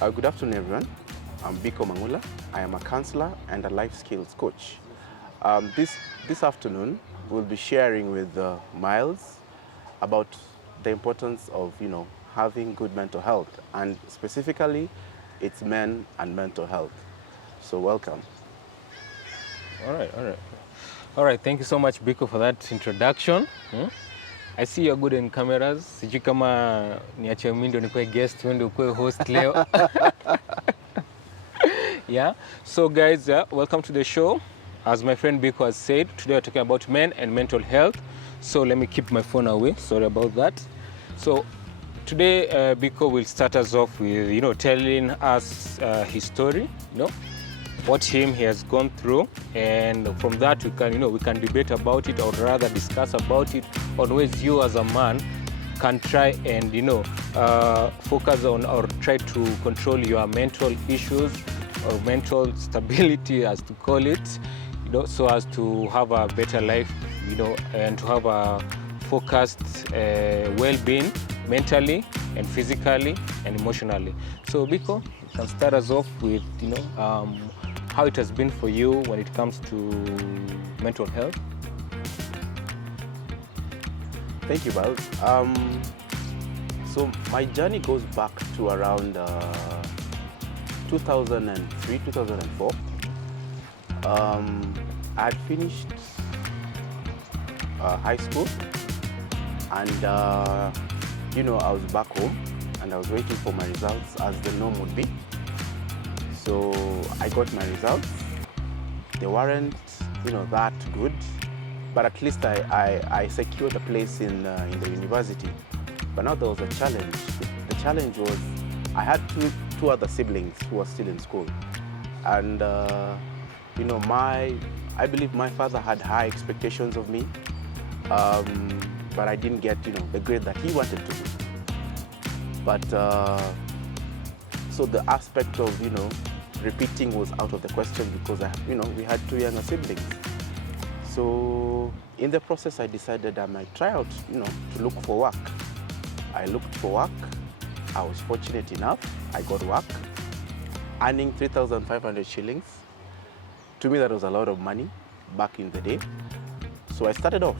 Good afternoon, everyone. I'm Biko Mangula. I am a counselor and a life skills coach. This afternoon, we'll be sharing with Myles about the importance of having good mental health, and specifically, it's men and mental health. So welcome. All right. Thank you so much, Biko, for that introduction. I see you're good in cameras. Sijui kama niache mimi ndio nikuwe guest, wewe ndio ukuwe host leo. Yeah. So guys, welcome to the show. As my friend Biko has said, today we're talking about men and mental health. So let me keep my phone away. Sorry about that. So today, Biko will start us off with, telling us his story, what he has gone through, and from that we can debate about it, or rather discuss about it on ways you as a man can try and focus on or try to control your mental issues or mental stability, as to call it, so as to have a better life, and to have a focused well-being mentally and physically and emotionally. So Biko, you can start us off with how it has been for you when it comes to mental health. Thank you, Myles. So my journey goes back to around 2003, 2004. I had finished high school, and I was back home and I was waiting for my results, as the norm would be. So I got my results. They weren't that good, but at least I secured a place in the university. But now there was a challenge. The challenge was I had two other siblings who were still in school, and I believe my father had high expectations of me, but I didn't get the grade that he wanted to do. But so the aspect of repeating was out of the question, because we had two younger siblings. So in the process, I decided I might try out to look for work. I looked for work. I was fortunate enough, I got work, earning 3,500 shillings. To me, that was a lot of money back in the day. So I started off.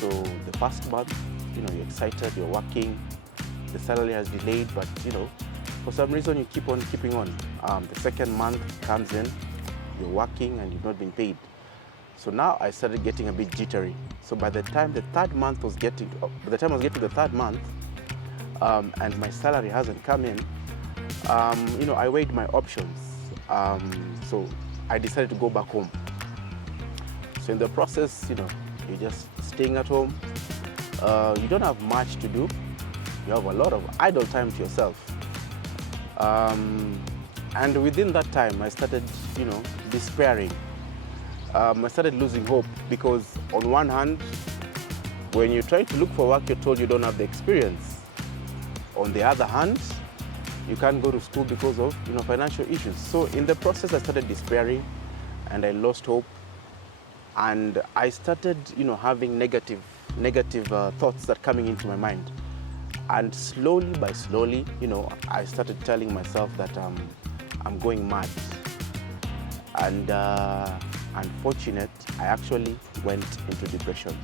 So the first month, you're excited, you're working, the salary has delayed, but for some reason you keep on keeping on. The second month comes in, you're working and you've not been paid. So now I started getting a bit jittery. So by the time the third month was getting to, the third month, and my salary hasn't come in, I weighed my options. So I decided to go back home. So in the process, you're just staying at home. You don't have much to do. You have a lot of idle time to yourself. And within that time, I started, despairing. I started losing hope, because on one hand, when you try to look for work, you're told you don't have the experience. On the other hand, you can't go to school because of financial issues. So in the process, I started despairing, and I lost hope, and I started having negative thoughts that coming into my mind. And slowly by slowly, I started telling myself that I'm going mad. And unfortunate, I actually went into depression.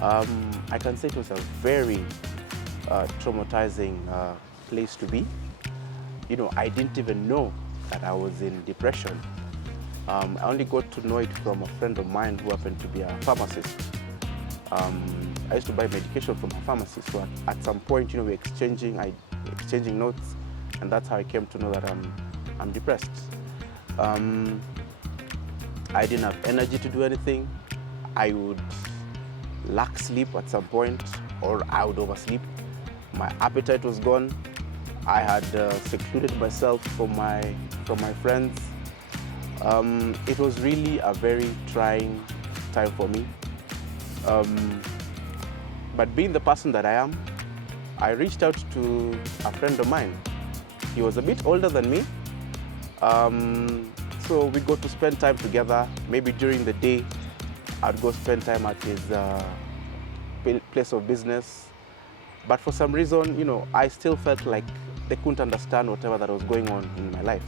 I can say it was a very traumatizing place to be. I didn't even know that I was in depression. I only got to know it from a friend of mine who happened to be a pharmacist. I used to buy medication from a pharmacist, so at some point, we're exchanging notes, and that's how I came to know that I'm depressed. I didn't have energy to do anything. I would lack sleep at some point, or I would oversleep. My appetite was gone. I had secluded myself from my friends. It was really a very trying time for me. But being the person that I am, I reached out to a friend of mine. He was a bit older than me. So we got to spend time together. Maybe during the day, I'd go spend time at his place of business. But for some reason, I still felt like they couldn't understand whatever that was going on in my life.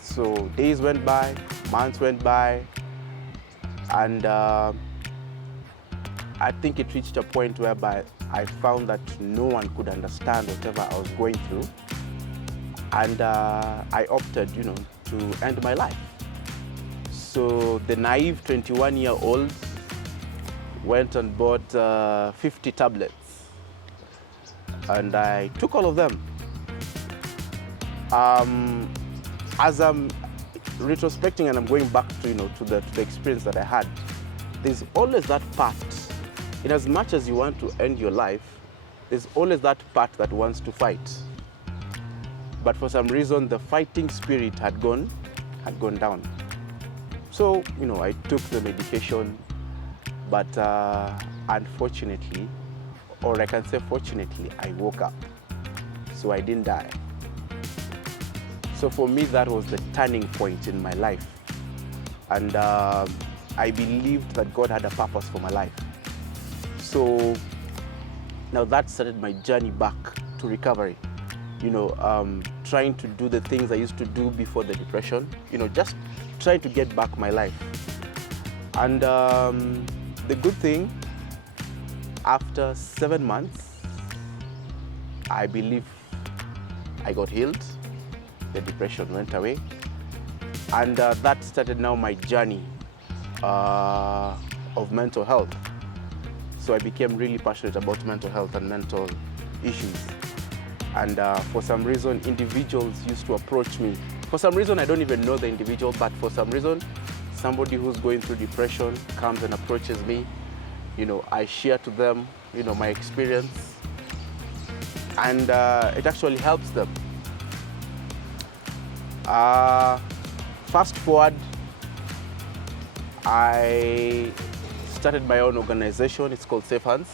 So days went by, months went by, and I think it reached a point whereby I found that no one could understand whatever I was going through, and I opted, to end my life. So the naive 21-year-old went and bought 50 tablets, and I took all of them. As I'm retrospecting and I'm going back to to the experience that I had, there's always that part. In as much as you want to end your life, there's always that part that wants to fight. But for some reason, the fighting spirit had gone down. So I took the medication, but unfortunately, or I can say fortunately, I woke up. So I didn't die. So for me, that was the turning point in my life. And I believed that God had a purpose for my life. So now that started my journey back to recovery. Trying to do the things I used to do before the depression, just trying to get back my life. And the good thing, after 7 months, I believe I got healed. The depression went away, and that started now my journey of mental health. So I became really passionate about mental health and mental issues. And for some reason, individuals used to approach me. For some reason, I don't even know the individual, but for some reason, somebody who's going through depression comes and approaches me. I share to them, my experience, and it actually helps them. Fast forward, I started my own organization. It's called Safe Hands.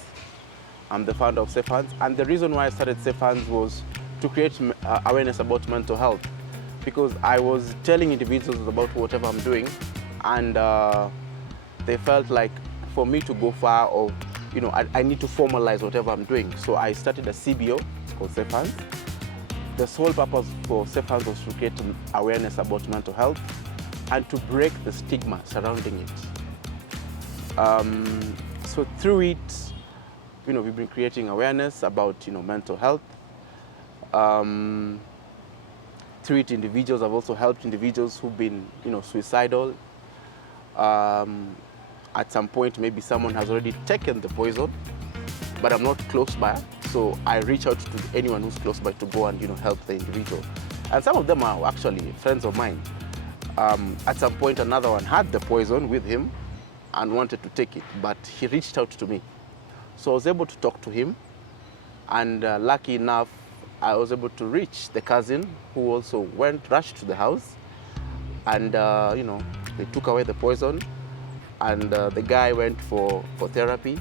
I'm the founder of Safe Hands, and the reason why I started Safe Hands was to create awareness about mental health, because I was telling individuals about whatever I'm doing, and they felt like for me to go far, or I need to formalize whatever I'm doing. So I started a CBO. It's called Safe Hands. The sole purpose for Safe Hands was to create awareness about mental health and to break the stigma surrounding it. So through it, we've been creating awareness about mental health. Through it, individuals have also helped individuals who've been suicidal. At some point, maybe someone has already taken the poison, but I'm not close by, so I reach out to anyone who's close by to go and help the individual. And some of them are actually friends of mine. At some point, another one had the poison with him and wanted to take it, but he reached out to me. So I was able to talk to him, and lucky enough, I was able to reach the cousin who also rushed to the house, and they took away the poison, and the guy went for therapy.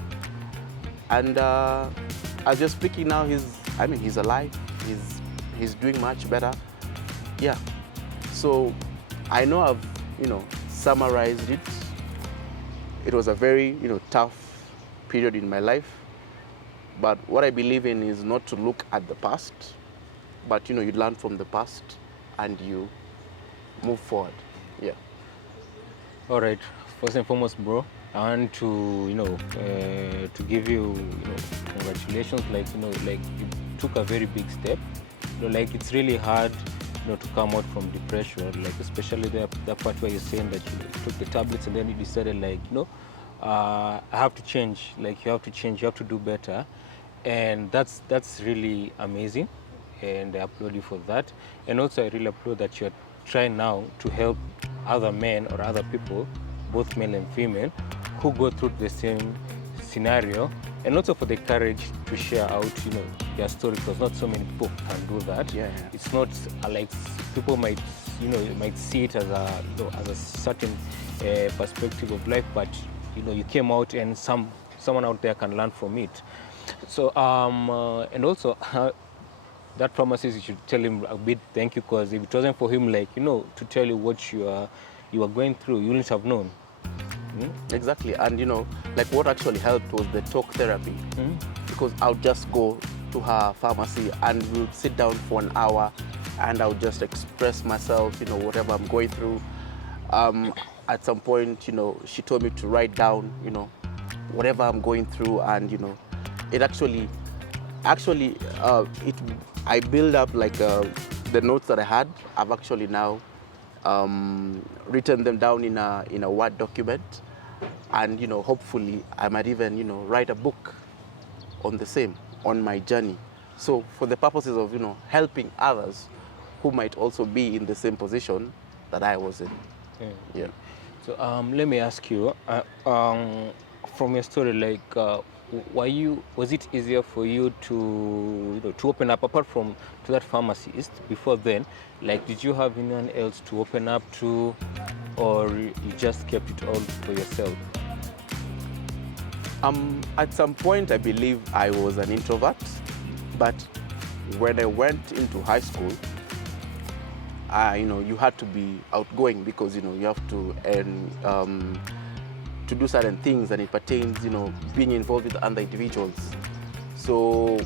And as you're speaking now, he's alive. He's doing much better. Yeah. So I know I've summarized it. It was a very tough period in my life, but what I believe in is not to look at the past, but you learn from the past and you move forward. Yeah. All right. First and foremost, bro, I want to to give you congratulations. Like you took a very big step. It's really hard to come out from depression. Especially the part where you're saying that you took the tablets and then you decided I have to change. You have to change. You have to do better, and that's really amazing. And I applaud you for that. And also, I really applaud that you're trying now to help other men or other people, both male and female, who go through the same scenario, and also for the courage to share out, your story, because not so many people can do that. Yeah. It's not like people might, might see it as a, as a certain perspective of life, but you came out, and someone out there can learn from it. So, and also. That pharmacist, you should tell him a bit thank you, because if it wasn't for him, to tell you what you are going through, you wouldn't have known. Exactly. And what actually helped was the talk therapy, because I'll just go to her pharmacy, and we would sit down for an hour, and I would just express myself, whatever I'm going through. At some point, she told me to write down, whatever I'm going through, and it actually, I build up like the notes that I had. I've actually now written them down in a Word document, and hopefully I might even write a book on the same, on my journey. So for the purposes of helping others who might also be in the same position that I was in. Yeah. So let me ask you, from your story, like, was it easier for you to to open up, apart from to that pharmacist before then? Like, did you have anyone else to open up to, or you just kept it all for yourself? At some point, I believe I was an introvert, but when I went into high school, you had to be outgoing, because you have to do certain things, and it pertains being involved with other individuals. So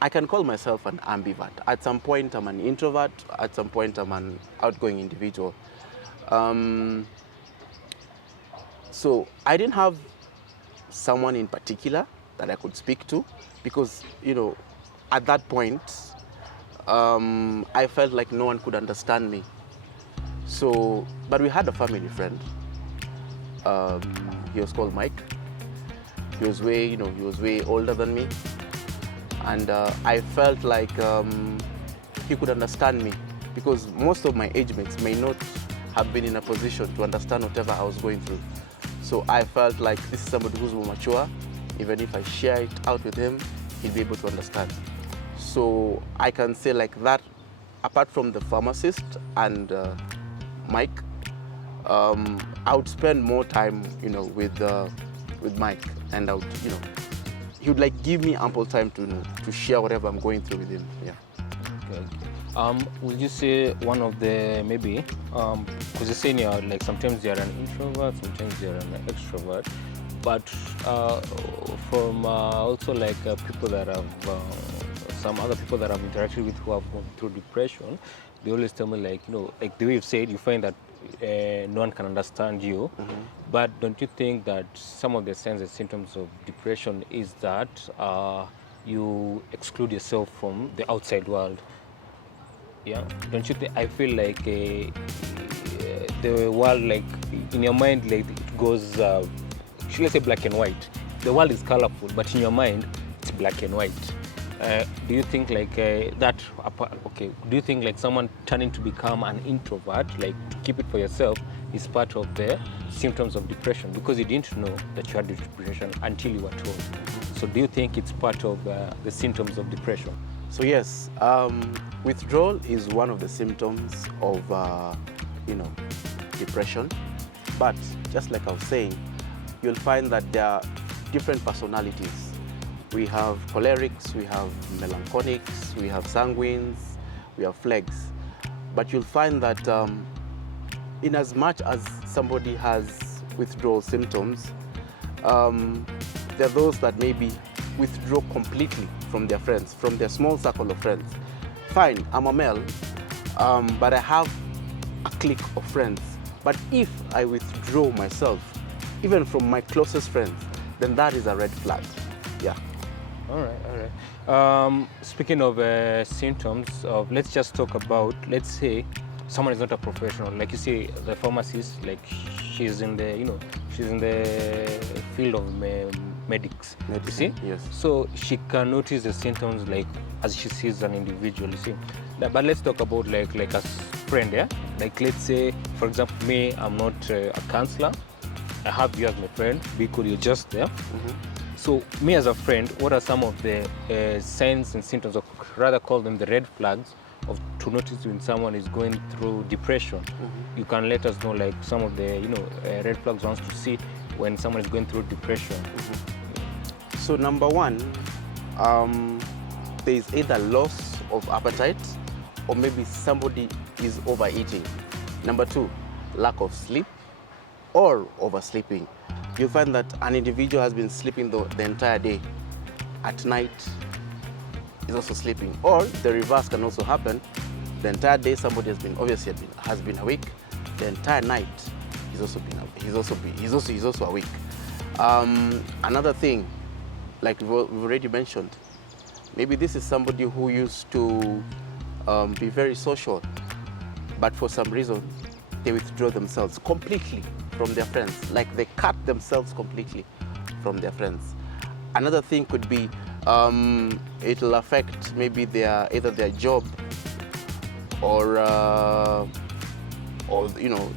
I can call myself an ambivert. At some point I'm an introvert, at some point I'm an outgoing individual. So I didn't have someone in particular that I could speak to, because at that point I felt like no one could understand me. So, but we had a family friend. He was called Mike. He was way older than me, and I felt like he could understand me, because most of my age mates may not have been in a position to understand whatever I was going through. So I felt like this is somebody who's more mature. Even if I share it out with him, he'll be able to understand. So I can say like that, apart from the pharmacist and Mike, I would spend more time, with Mike, and I would, he would like give me ample time to share whatever I'm going through with him. Yeah. Okay. Would you say one of the maybe, because you're saying you're like sometimes you're an introvert, sometimes you're an extrovert, but from also like people that have some other people that I've interacted with who have gone through depression, they always tell me like like the way you've said, you find that no one can understand you. Mm-hmm. But don't you think that some of the signs and symptoms of depression is that you exclude yourself from the outside world? Yeah, don't you think? I feel like the world, like in your mind, like it goes, let's say black and white. The world is colorful, but in your mind, it's black and white. Do you think like that? Okay. Do you think like someone turning to become an introvert, like to keep it for yourself, is part of the symptoms of depression, because you didn't know that you had depression until you were told? Mm-hmm. So do you think it's part of the symptoms of depression? So yes, withdrawal is one of the symptoms of depression. But just like I was saying, you'll find that there are different personalities. We have cholerics, we have melancholics, we have sanguines, we have phlegs. But you'll find that in as much as somebody has withdrawal symptoms, there are those that maybe withdraw completely from their friends, from their small circle of friends. Fine, I'm a male, but I have a clique of friends. But if I withdraw myself, even from my closest friends, then that is a red flag. Yeah. All right. Speaking of symptoms of, let's just talk about, let's say someone is not a professional, like you see the pharmacist, like she's in the she's in the field of medics. You see? Yes. So she can notice the symptoms like as she sees an individual. You see? But let's talk about like a friend. Yeah. Like let's say, for example, me, I'm not a counselor. I have you as my friend because you're just there. Mm-hmm. So me as a friend, what are some of the signs and symptoms, or rather call them the red flags, of to notice when someone is going through depression? Mm-hmm. You can let us know like some of the red flags ones to see when someone is going through depression. Mm-hmm. So number one, there is either loss of appetite, or maybe somebody is overeating. Number two, lack of sleep or oversleeping. You'll find that an individual has been sleeping the entire day. at night is also sleeping. Or the reverse can also happen. The entire day somebody has been awake. The entire night he's also awake. Another thing, like we've already mentioned, maybe this is somebody who used to be very social, but for some reason they withdraw themselves completely from their friends. Like they cut themselves completely from their friends. Another thing could be it'll affect maybe either their job or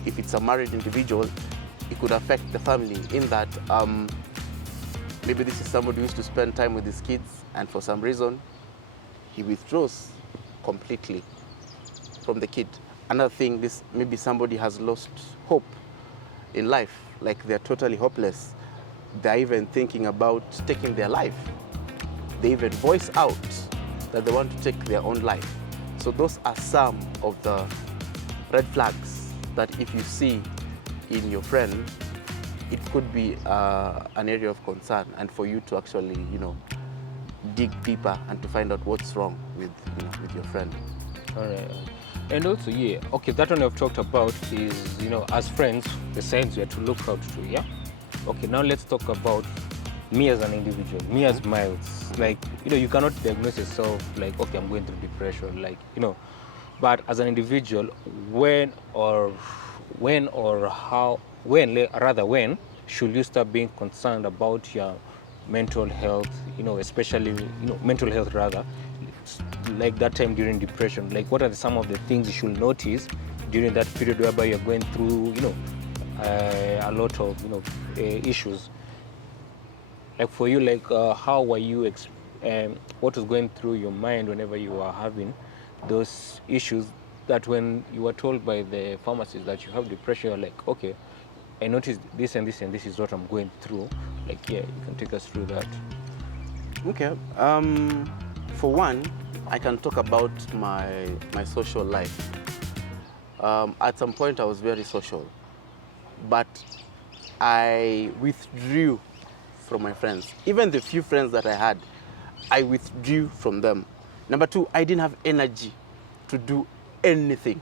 if it's a married individual, it could affect the family in that maybe this is somebody who used to spend time with his kids, and for some reason he withdraws completely from the kid. Another thing, maybe somebody has lost hope in life, like they're totally hopeless. They're even thinking about taking their life. They even voice out that they want to take their own life. So those are some of the red flags that if you see in your friend, it could be an area of concern, and for you to actually, dig deeper and to find out what's wrong with your friend. All right. And also, that one I've talked about is, as friends, the signs we have to look out to, yeah? Okay, now let's talk about me as an individual, me as Myles. Like, you cannot diagnose yourself like, okay, I'm going through depression, like, but as an individual, when should you start being concerned about your mental health, especially, mental health rather, like that time during depression? Like, what are some of the things you should notice during that period whereby you're going through, a lot of, issues? Like for you, like how were you, what was going through your mind whenever you were having those issues that when you were told by the pharmacist that you have depression, you're like, okay, I noticed this and this and this is what I'm going through. Like, you can take us through that. Okay. For one, I can talk about my social life. At some point, I was very social, but I withdrew from my friends. Even the few friends that I had, I withdrew from them. Number two, I didn't have energy to do anything.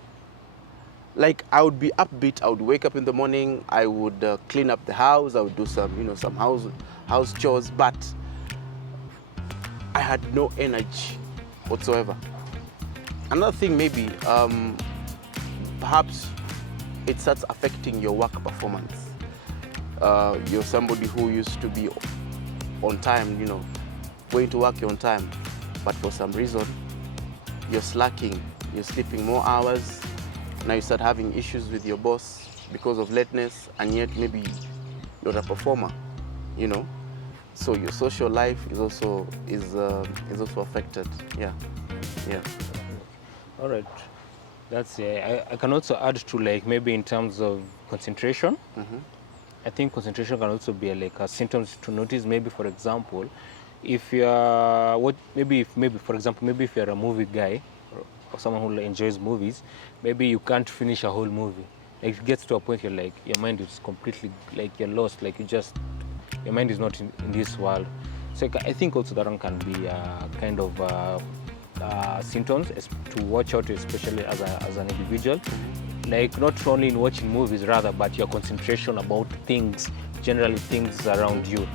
Like, I would be upbeat. I would wake up in the morning. I would clean up the house. I would do some house chores, but I had no energy whatsoever. Another thing, maybe perhaps it starts affecting your work performance. You're somebody who used to be on time, going to work on time, but for some reason you're slacking, you're sleeping more hours. Now you start having issues with your boss because of lateness, and yet maybe you're a performer, So your social life is also affected. Yeah. All right. That's I can also add to, like, maybe in terms of concentration. Mm-hmm. I think concentration can also be like a symptoms to notice. Maybe, for example, if you're if you're a movie guy or someone who enjoys movies, maybe you can't finish a whole movie. Like, it gets to a point you're like, your mind is completely, like, you're lost. Like, your mind is not in this world. So I think also that one can be kind of symptoms to watch out, especially as an individual. Like, not only in watching movies rather, but your concentration about things, generally things around you.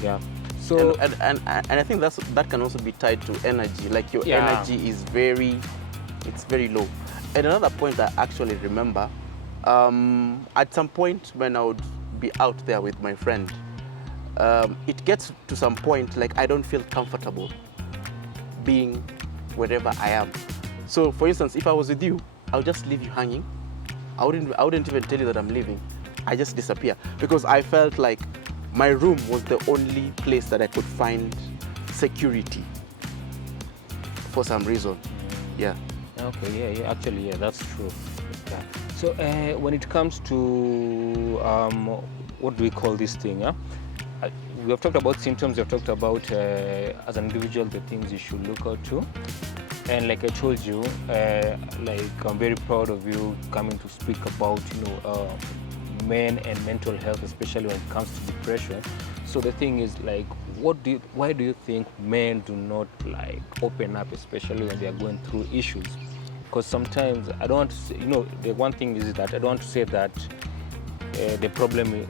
Yeah. So and I think that can also be tied to energy. Like, your energy is very low. And another point I actually remember, at some point when I would be out there with my friend, it gets to some point like I don't feel comfortable being wherever I am. So for instance, if I was with you, I'll just leave you hanging. I wouldn't even tell you that I'm leaving. I just disappear because I felt like my room was the only place that I could find security for some reason. Yeah. Okay. Yeah. Actually, that's true. Yeah. So when it comes to what do we call this thing? We have talked about symptoms. We have talked about as an individual the things you should look out to. And like I told you, like, I'm very proud of you coming to speak about, men and mental health, especially when it comes to depression. So the thing is, like, why do you think men do not like open up, especially when they are going through issues? Because sometimes I don't want to say, the one thing is that I don't want to say that the problem,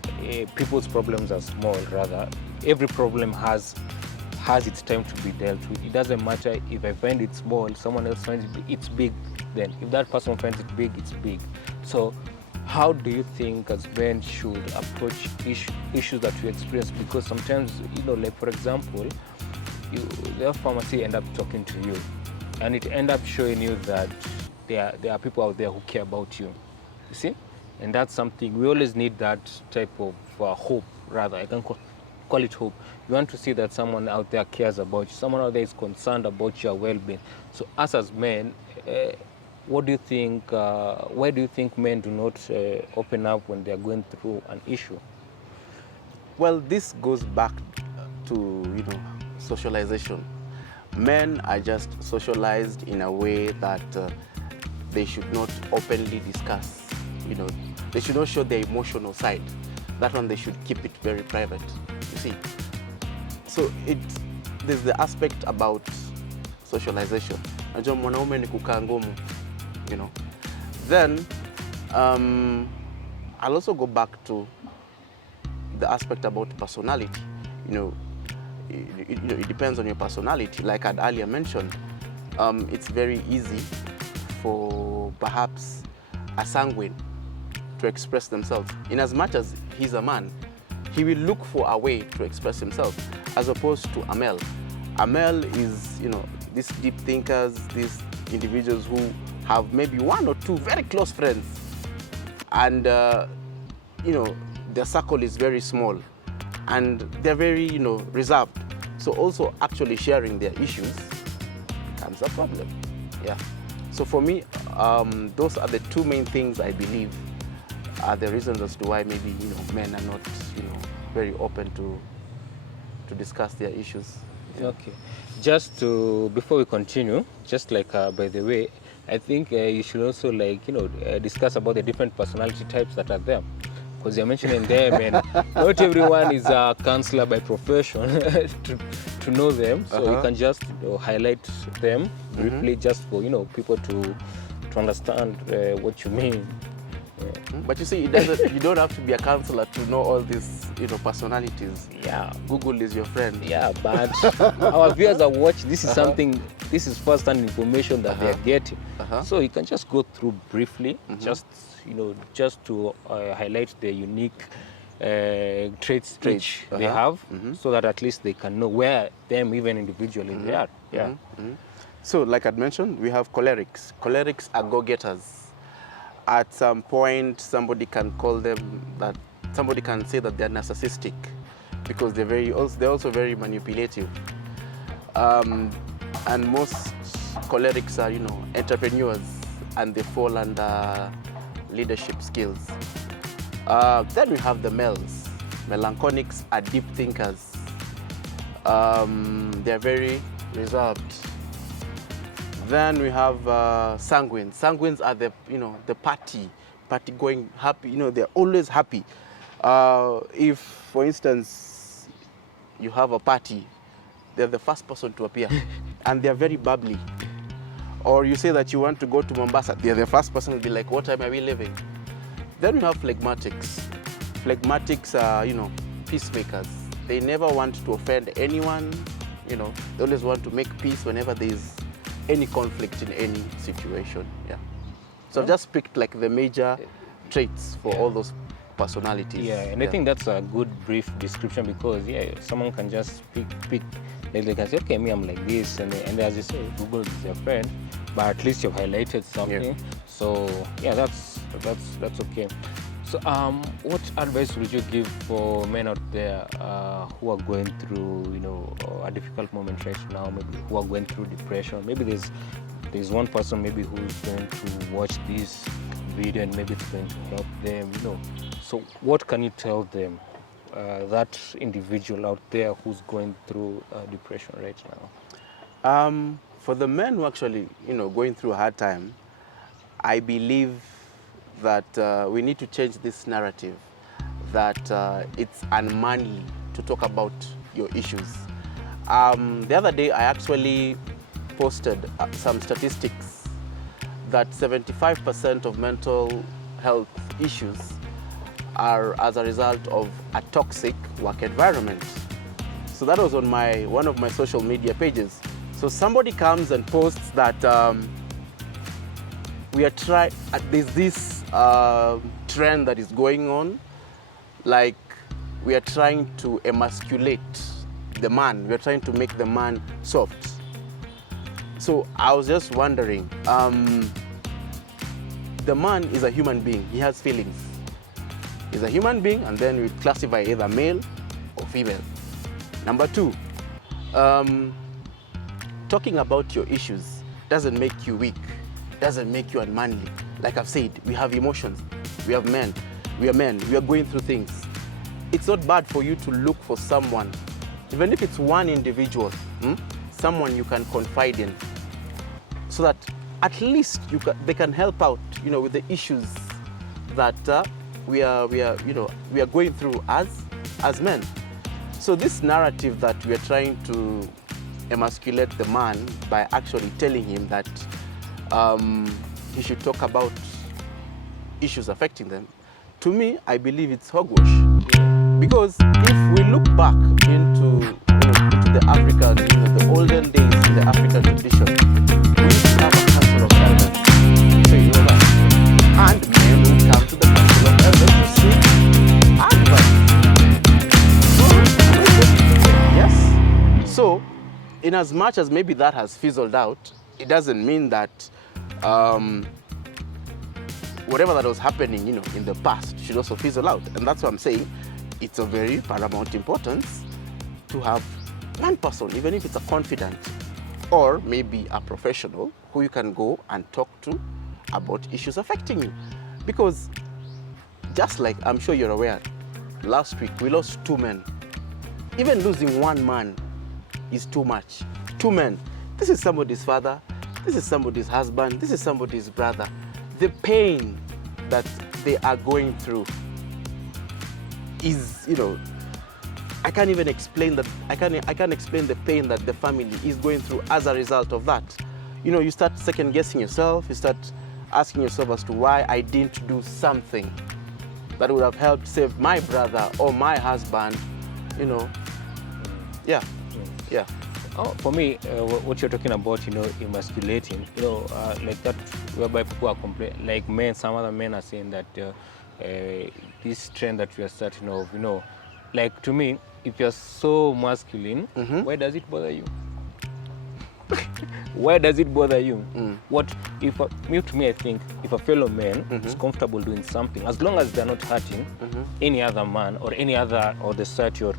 people's problems are small. Rather, every problem has its time to be dealt with. It doesn't matter if I find it small, someone else finds it's big. Then, if that person finds it big, it's big. So, how do you think as men should approach issues that we experience? Because sometimes, like for example, the pharmacy end up talking to you, and it end up showing you that there are people out there who care about you. You see, and that's something we always need, that type of hope. Rather, I can call it hope. You want to see that someone out there cares about you, someone out there is concerned about your well-being. So, us as men, what do you think? Why do you think men do not open up when they are going through an issue? Well, this goes back to socialization. Men are just socialized in a way that they should not openly discuss. They should not show their emotional side. That one they should keep it very private. You see. So there's the aspect about socialization. Najua mwanaume ni kukaa ngumu. Then I'll also go back to the aspect about personality. It depends on your personality. Like I'd earlier mentioned, it's very easy for perhaps a sanguine to express themselves. In as much as he's a man, he will look for a way to express himself, as opposed to a male. A male is, these deep thinkers, these individuals who have maybe one or two very close friends, and their circle is very small, and they're very reserved. So also actually sharing their issues becomes a problem. Yeah. So for me, those are the two main things I believe are the reasons as to why maybe men are not very open to discuss their issues. Yeah. Okay. Just before we continue, just like by the way, I think you should also discuss about the different personality types that are there, because you're mentioning them, and not everyone is a counselor by profession to know them. So you can just highlight them briefly, just for people to understand what you mean. But you see, you don't have to be a counselor to know all these personalities. Yeah. Google is your friend. Yeah, but our viewers are watching. This is this is first-hand information that they are getting. So you can just go through briefly, just to highlight the unique traits which they have, so that at least they can know where them even individually they are. Yeah. So like I'd mentioned, we have cholerics. Cholerics are go-getters. At some point, somebody can say that they're narcissistic, because they're also very manipulative. And most cholerics are, entrepreneurs, and they fall under leadership skills. Then we have the males. Melancholics are deep thinkers. They're very reserved. Then we have sanguines. Sanguines are the party going happy. They're always happy. If, for instance, you have a party, they're the first person to appear, and they're very bubbly. Or you say that you want to go to Mombasa, they're the first person to be like, "What time are we leaving?" Then we have phlegmatics. Phlegmatics are, peacemakers. They never want to offend anyone. They always want to make peace whenever there is any conflict in any situation. Yeah. So I've just picked like the major traits for all those personalities. Yeah, and I think that's a good brief description, because someone can just pick like they can say, okay, me I'm like this, and as you say, Google is your friend, but at least you've highlighted something. Yeah. So that's okay. So what advice would you give for men out there who are going through a difficult moment right now, maybe who are going through depression? Maybe there's one person maybe who's going to watch this video, and maybe it's going to help them. So what can you tell them, that individual out there who's going through depression right now? For the men who actually going through a hard time, I believe that we need to change this narrative that it's unmanly to talk about your issues. The other day, I actually posted some statistics that 75% of mental health issues are as a result of a toxic work environment. So that was on one of my social media pages. So somebody comes and posts that there's this trend that is going on, like we are trying to emasculate the man. We are trying to make the man soft. So I was just wondering, the man is a human being. He has feelings. He's a human being, and then we classify either male or female. Number two, talking about your issues doesn't make you weak, doesn't make you unmanly. Like I've said, we have emotions, we are men, we are going through things. It's not bad for you to look for someone, even if it's one individual, someone you can confide in, so that at least they can help out, with the issues that we are going through as men. So this narrative that we are trying to emasculate the man by actually telling him that he should talk about issues affecting them, to me, I believe it's hogwash. Because if we look back into the African, the olden days in the African tradition, we used to have a council of elders. So you know that. And men would come to the council of elders to seek advice. Yes. So, in as much as maybe that has fizzled out, it doesn't mean that whatever that was happening, in the past should also fizzle out. And that's what I'm saying. It's of very paramount importance to have one person, even if it's a confidant or maybe a professional who you can go and talk to about issues affecting you. Because just like I'm sure you're aware, last week we lost 2 men. Even losing 1 man is too much. 2 men. This is somebody's father, this is somebody's husband, this is somebody's brother. The pain that they are going through is, I can't even explain that. I can't explain the pain that the family is going through as a result of that. You start second guessing yourself. You start asking yourself as to why I didn't do something that would have helped save my brother or my husband. Yeah. Oh, for me, what you're talking about, emasculating, like that, whereby people are complaining, like men, some other men are saying that this trend that we are starting off, like to me, if you're so masculine, why does it bother you? Why does it bother you? To me, I think if a fellow man is comfortable doing something, as long as they're not hurting any other man or any other, or the society or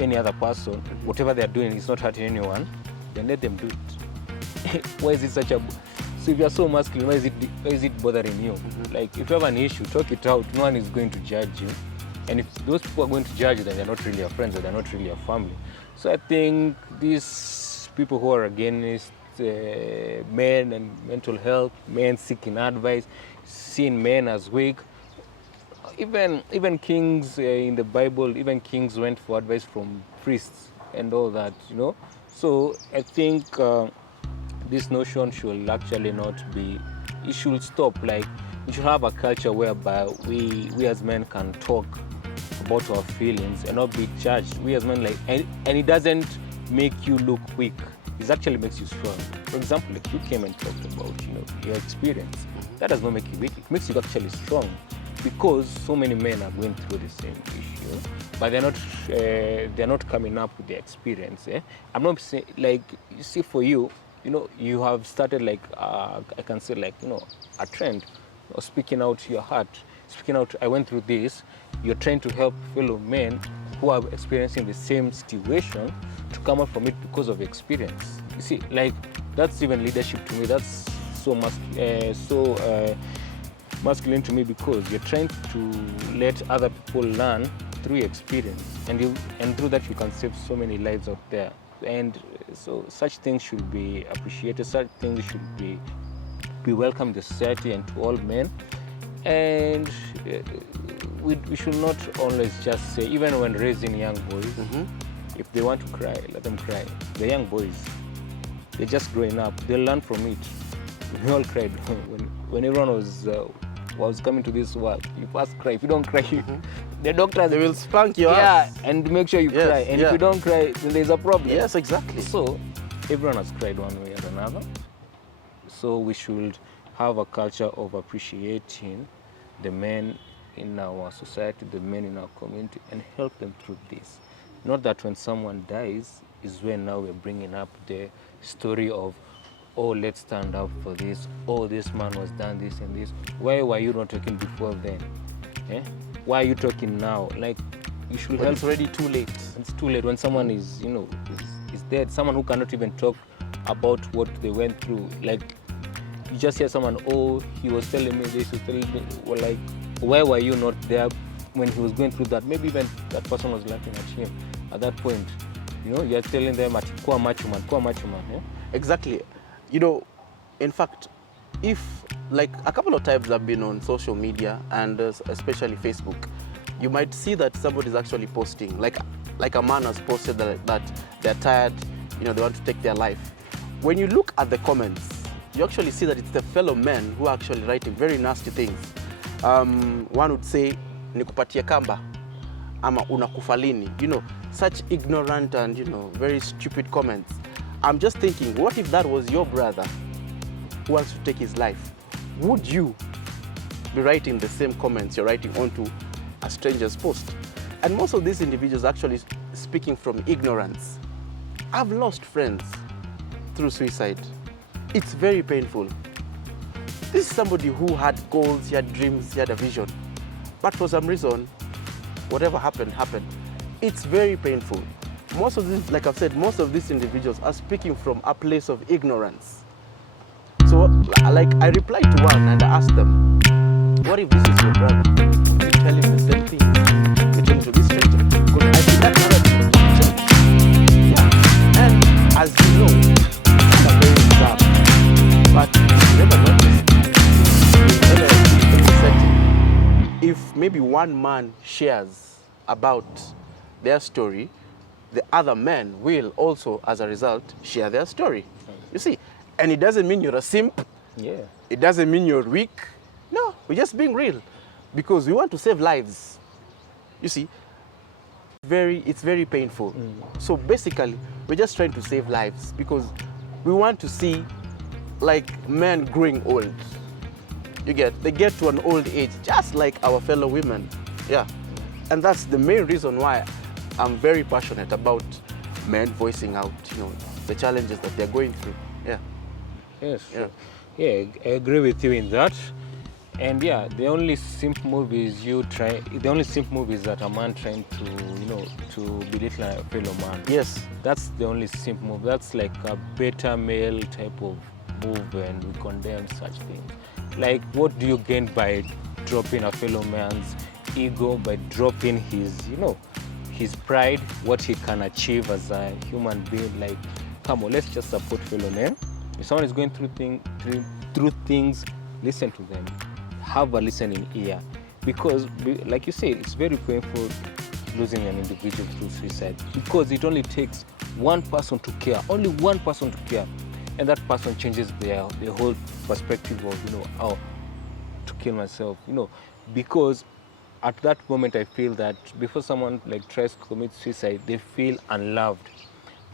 any other person, whatever they're doing is not hurting anyone, then let them do it. Why is it such a... So if you're so masculine, why is it bothering you? Like, if you have an issue, talk it out. No one is going to judge you. And if those people are going to judge you, then they're not really your friends or they're not really your family. So I think these people who are against men and mental health, men seeking advice, seeing men as weak, even kings in the Bible, even kings went for advice from priests and all that, So I think this notion should actually not be, it should stop. Like, we should have a culture whereby we as men can talk about our feelings and not be judged. We as men, and it doesn't make you look weak. It actually makes you strong. For example, like you came and talked about, your experience. That does not make you weak. It makes you actually strong. Because so many men are going through the same issue, but they're not coming up with the experience. I'm not saying, like, you see, for you, you have started I can say a trend, speaking out your heart, speaking out. I went through this. You're trying to help fellow men who are experiencing the same situation to come out from it because of experience. You see, like, that's even leadership to me. That's so much masculine to me, because you're trying to let other people learn through your experience, and through that you can save so many lives out there. And so such things should be appreciated. Such things should be welcome to society and to all men. And we should not always just say, even when raising young boys, If they want to cry, let them cry. They're young boys. They're just growing up. They'll learn from it. We all cried when everyone was coming to this world. You first cry. If you don't cry, the doctors, They will spank your ass. and make sure you Yes, cry. And yeah. if you don't cry, then there's a problem. Yes, exactly. So everyone has cried one way or another. So we should have a culture of appreciating the men in our society, the men in our community, and help them through this. Not that when someone dies is when now we're bringing up the story of, oh, let's stand up for this. Oh, this man was done this and this. Why were you not talking before then? Eh? Why are you talking now? Like, you should But help. it's already too late. It's too late when someone is, is dead. Someone who cannot even talk about what they went through. Like, you just hear someone, oh, he was telling me this, he was telling me, well, like, why were you not there when he was going through that? Maybe even that person was laughing at him at that point. You're telling them, kuwa macho man, yeah? Exactly. In fact, if, like, a couple of times I've been on social media and especially Facebook, you might see that somebody is actually posting, like a man has posted that they're tired, they want to take their life. When you look at the comments, you actually see that it's the fellow men who are actually writing very nasty things. One would say, nikupatie kamba, ama unakufa lini, such ignorant and, very stupid comments. I'm just thinking, what if that was your brother who wants to take his life? Would you be writing the same comments you're writing onto a stranger's post? And most of these individuals actually speaking from ignorance. I've lost friends through suicide. It's very painful. This is somebody who had goals, he had dreams, he had a vision. But for some reason, whatever happened. It's very painful. Most of these, like I've said, most of these individuals are speaking from a place of ignorance. So, like, I replied to one and I asked them, what if this is your brother? Would you tell him the same thing you tell him to this stranger? Because I think that narrative changed. Yeah. And as you know, it's a very bizarre. But you never noticed in any setting, if maybe one man shares about their story, the other men will also, as a result, share their story. You see, and it doesn't mean you're a simp. Yeah. It doesn't mean you're weak. No, we're just being real because we want to save lives. You see, it's very painful. So basically, we're just trying to save lives because we want to see, like, men growing old. They get to an old age, just like our fellow women. Yeah. And that's the main reason why I'm very passionate about men voicing out, the challenges that they're going through. Yeah. Yes. Yeah, I agree with you in that. And yeah, the only simp move is that a man trying to belittle a fellow man. Yes. That's the only simp move. That's like a beta male type of move, and we condemn such things. Like, what do you gain by dropping a fellow man's ego, by dropping his pride, what he can achieve as a human being? Like, come on, let's just support fellow men. If someone is going through things, listen to them. Have a listening ear. Because, like you said, it's very painful losing an individual through suicide. Because it only takes one person to care, only one person to care. And that person changes their whole perspective of, how to kill myself, Because at that moment, I feel that before someone tries to commit suicide, they feel unloved.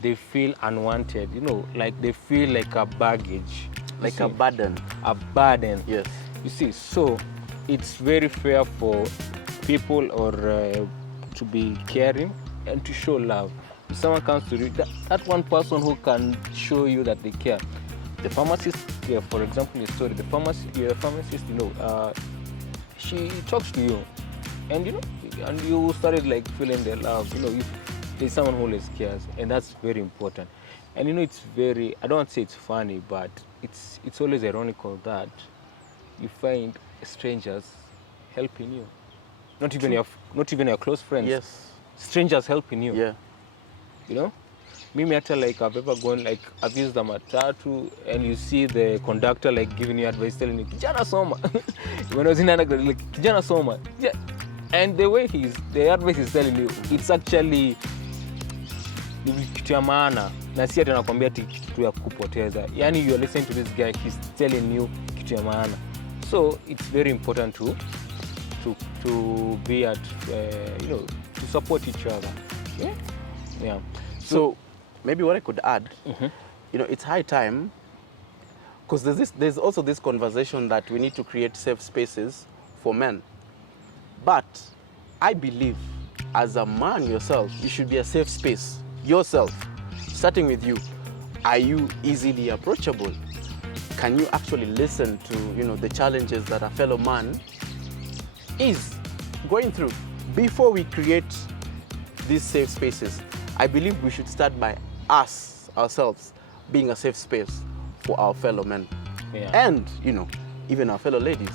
They feel unwanted, like they feel like a baggage. Like a burden. A burden. Yes. You see, so it's very fair for people or to be caring and to show love. If someone comes to you, that one person who can show you that they care. The pharmacist, for example, in the story, the pharmacist, she talks to you, and and you started feeling their love. There's someone who always cares, and that's very important. And it's very, I don't want to say it's funny, but it's always ironical that you find strangers helping you. Not even your close friends. Yes. Strangers helping you. Yeah. Mimi hata I've ever gone I've used the matatu and you see the conductor giving you advice, telling you kijana soma. When I was in undergrad, kijana soma. Yeah. And the way the advice is telling you, it's actually ni kitu ya maana, na si ati anakuambia ati kitu ya kupoteza. Yani you are listening to this guy, he's telling you kitu ya maana. So it's very important to be at to support each other. Yeah. So maybe what I could add, it's high time, because there's also this conversation that we need to create safe spaces for men. But I believe as a man yourself, you should be a safe space yourself, starting with you. Are you easily approachable? Can you actually listen to the challenges that a fellow man is going through? Before we create these safe spaces, I believe we should start by us ourselves being a safe space for our fellow men, and even our fellow ladies.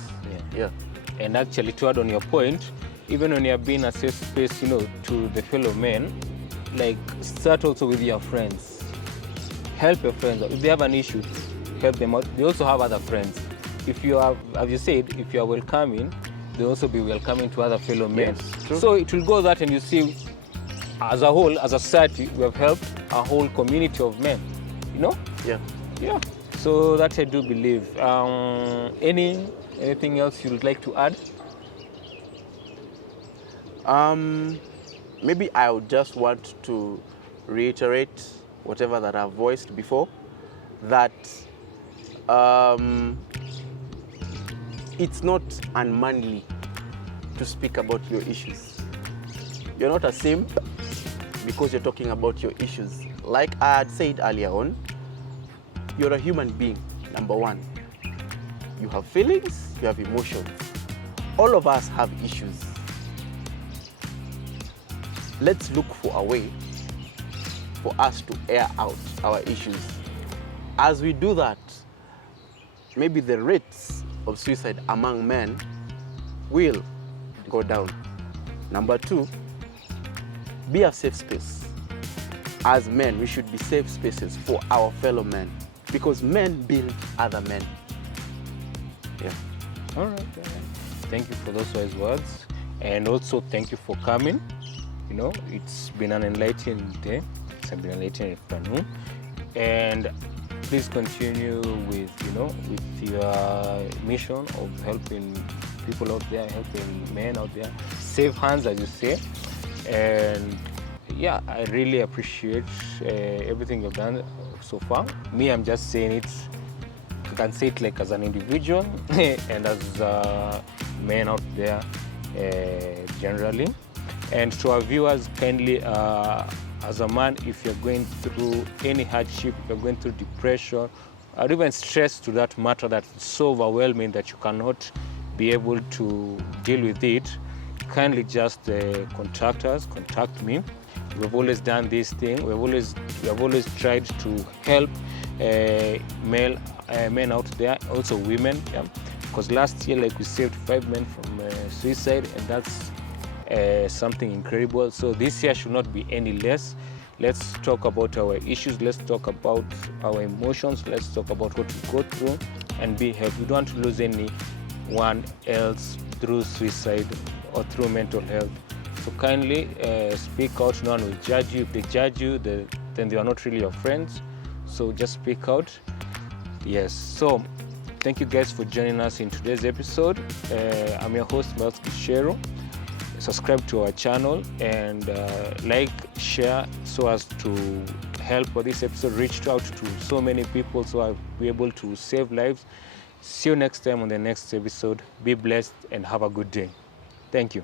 And actually, to add on your point, even when you're being a safe space, to the fellow men, like start also with your friends. Help your friends. If they have an issue, help them out. They also have other friends. If you are, as you said, if you are welcoming, they also be welcoming to other fellow men. Yes, true. So it will go that, and you see, as a whole, as a society, we have helped a whole community of men. Yeah. So that I do believe. Anything else you'd like to add? Maybe I would just want to reiterate whatever that I've voiced before, that it's not unmanly to speak about your issues. You're not a simp because you're talking about your issues. Like I had said earlier on, you're a human being, number one. You have feelings, you have emotions. All of us have issues. Let's look for a way for us to air out our issues. As we do that, maybe the rates of suicide among men will go down. Number two, be a safe space. As men, we should be safe spaces for our fellow men, because men build other men. All right. Thank you for those wise words, and also thank you for coming. It's been an enlightening day. It's been an enlightening afternoon, and please continue with your mission of helping people out there, helping men out there, save hands, as you say. And I really appreciate everything you've done so far. Me, I'm just saying it. I can say it like as an individual and as a man out there generally. And to our viewers, kindly, as a man, if you're going through any hardship, if you're going through depression, or even stress to that matter that's so overwhelming that you cannot be able to deal with it, kindly just contact us, contact me. We've always done this thing. We have always tried to help men out there, also women. Because last year, we saved 5 men from suicide, and that's something incredible. So this year should not be any less. Let's talk about our issues. Let's talk about our emotions. Let's talk about what we go through and be helped. We don't want to lose anyone else through suicide or through mental health. So kindly speak out. No one will judge you. If they judge you, then they are not really your friends. So just speak out. Yes. So thank you guys for joining us in today's episode. I'm your host, Myles Show. Subscribe to our channel and like, share, so as to help for this episode reach out to so many people, so I'll be able to save lives. See you next time on the next episode. Be blessed and have a good day. Thank you.